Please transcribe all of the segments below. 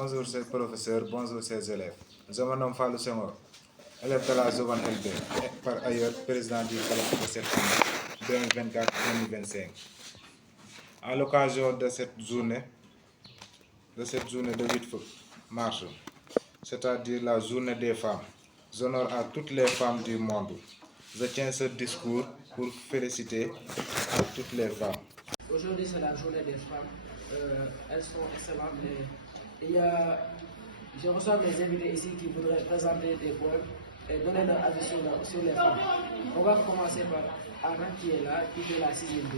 Bonjour chers professeurs, bonjour chers élèves. Je me nomme Fallou Senghor, élève de la Jovan LB et par ailleurs président du colloque de cette année 2024-2025. À l'occasion de cette journée de 8 mars, c'est-à-dire la journée des femmes, j'honore à toutes les femmes du monde. Je tiens ce discours pour féliciter à toutes les femmes. Aujourd'hui, c'est la journée des femmes. Elles sont excellentes. Je reçois mes invités ici qui voudraient présenter des poèmes et donner leur avis sur les femmes. On va commencer par Anna qui est là, qui fait la 6e B.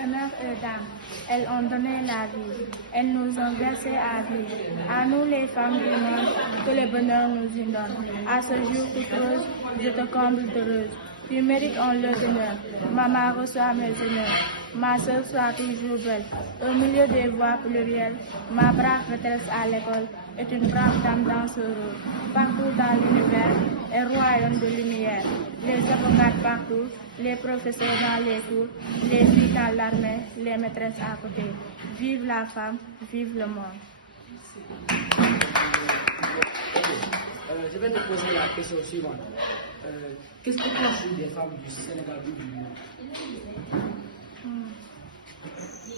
Honneur aux dames, elles ont donné la vie, elles nous ont versé à vivre. À nous les femmes du monde, que le bonheur nous inonde. À ce jour toute rose, je te comble de rose. Tu mérites en leur honneur, maman reçoit mes honneurs. Ma soeur soit toujours belle, au milieu des voix plurielles. Ma brave maîtresse à l'école est une brave dame dans ce rôle. Partout dans l'univers, est royaume de lumière. Les avocats partout, les professeurs dans les cours, les filles dans l'armée, les maîtresses à côté. Vive la femme, vive le monde. Je vais te poser la question suivante. Qu'est-ce que tu penses des femmes du Sénégal ou du monde?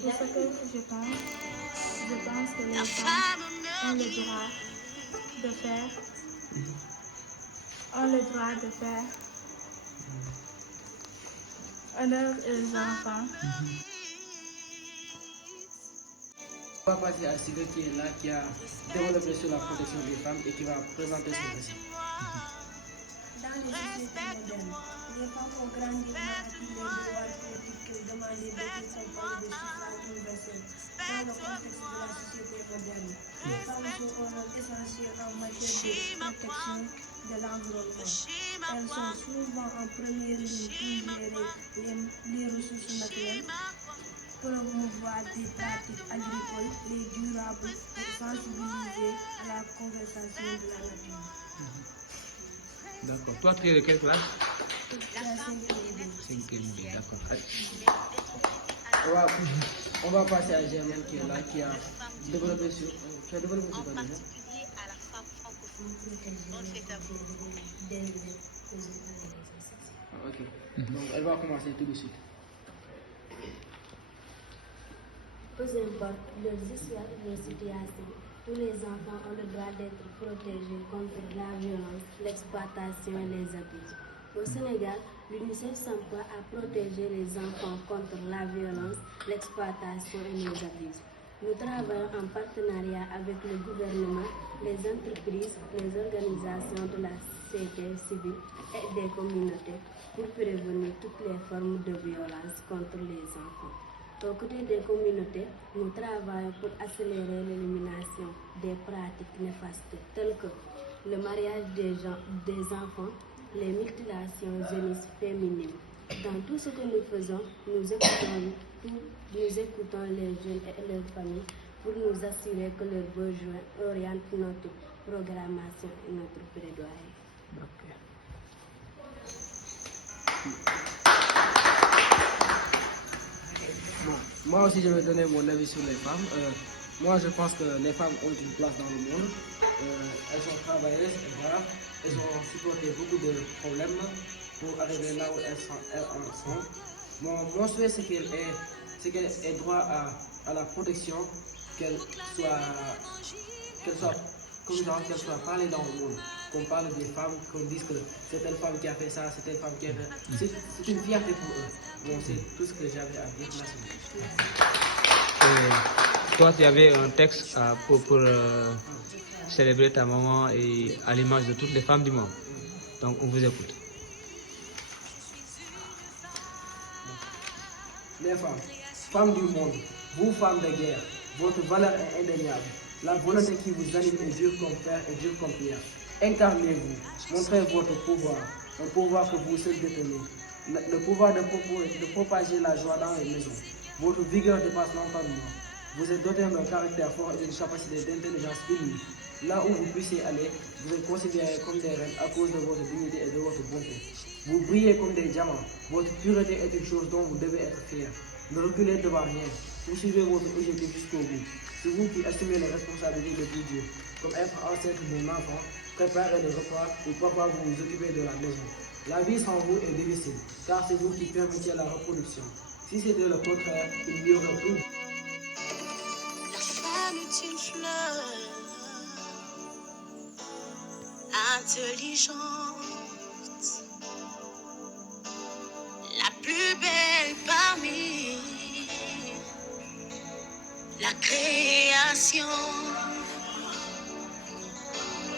Pour ce que je pense que les femmes ont le droit de faire, honneur aux enfants. On va passer à Siga qui est là, qui a développé sur la protection des femmes et qui va présenter son récit. Dans les sociétés modernes, les femmes ont grandement acquis les droits politiques demandés depuis son point de suffrage universel. Dans le contexte de la société moderne, les femmes jouent un rôle essentiel en matière de protection de l'environnement. Elles sont souvent en première ligne pour gérer les ressources naturelles, promouvoir des pratiques agricoles et durables et sensibiliser à la conservation de la nature. D'accord. Toi, tu es de quelle classe? La 5e B. D'accord. On va passer à Germaine qui est là, qui a développé sur... Tu as développé sur quoi déjà? Ok. Donc, elle va commencer tout de suite. Peu importe leur histoire, leur situation, tous les enfants ont le droit d'être protégés contre la violence, l'exploitation et les abus. Au Sénégal, l'UNICEF s'emploie à protéger les enfants contre la violence, l'exploitation et les abus. Nous travaillons en partenariat avec le gouvernement, les entreprises, les organisations de la société civile et des communautés pour prévenir toutes les formes de violence contre les enfants. Aux côtés des communautés, nous travaillons pour accélérer l'élimination des pratiques néfastes telles que le mariage des enfants, les mutilations génites féminines. Dans tout ce que nous faisons, nous écoutons les jeunes et leurs familles pour nous assurer que leurs besoins orientent notre programmation et notre plaidoyer. Bon, moi aussi, je vais donner mon avis sur les femmes. Moi, je pense que les femmes ont une place dans le monde. Elles sont travailleuses et braves. Elles ont supporté beaucoup de problèmes pour arriver là où elles en sont. Mon souhait, c'est qu'elles aient droit à la protection, qu'elles soient parlées dans le monde. Qu'on parle des femmes, qu'on dise que c'est telle femme qui a fait ça, c'est telle femme qui a fait... C'est une fierté pour eux. Bon, c'est tout ce que j'avais à dire. Merci. Toi, tu avais un texte pour célébrer ta maman et à l'image de toutes les femmes du monde. Donc, on vous écoute. Les femmes, femmes du monde, vous femmes de guerre, votre valeur est indéniable. La volonté qui vous anime est dure comme fer et dure comme pierre. Incarnez-vous, montrez votre pouvoir, un pouvoir que vous seul détenez. Le pouvoir de propager la joie dans les maisons. Votre vigueur dépasse l'entendement. Vous êtes doté d'un caractère fort et d'une capacité d'intelligence inouïe. Là où vous puissiez aller, vous êtes considérés comme des reines à cause de votre dignité et de votre bonté. Vous brillez comme des diamants. Votre pureté est une chose dont vous devez être fiers. Ne reculez devant rien. Poursuivez votre objectif jusqu'au bout. C'est vous qui assumez les responsabilités les plus dures, comme être enceinte de mon enfant, préparer les repas ou parfois vous occuper de la maison. La vie sans vous est difficile, car c'est vous qui permettez la reproduction. Si c'était le contraire, il n'y aurait plus. La femme est une fleur intelligente, la plus belle parmi la création.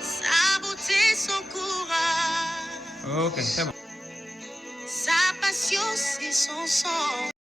Sa beauté, son courage, Ok, c'est bon. sa patience et son sang.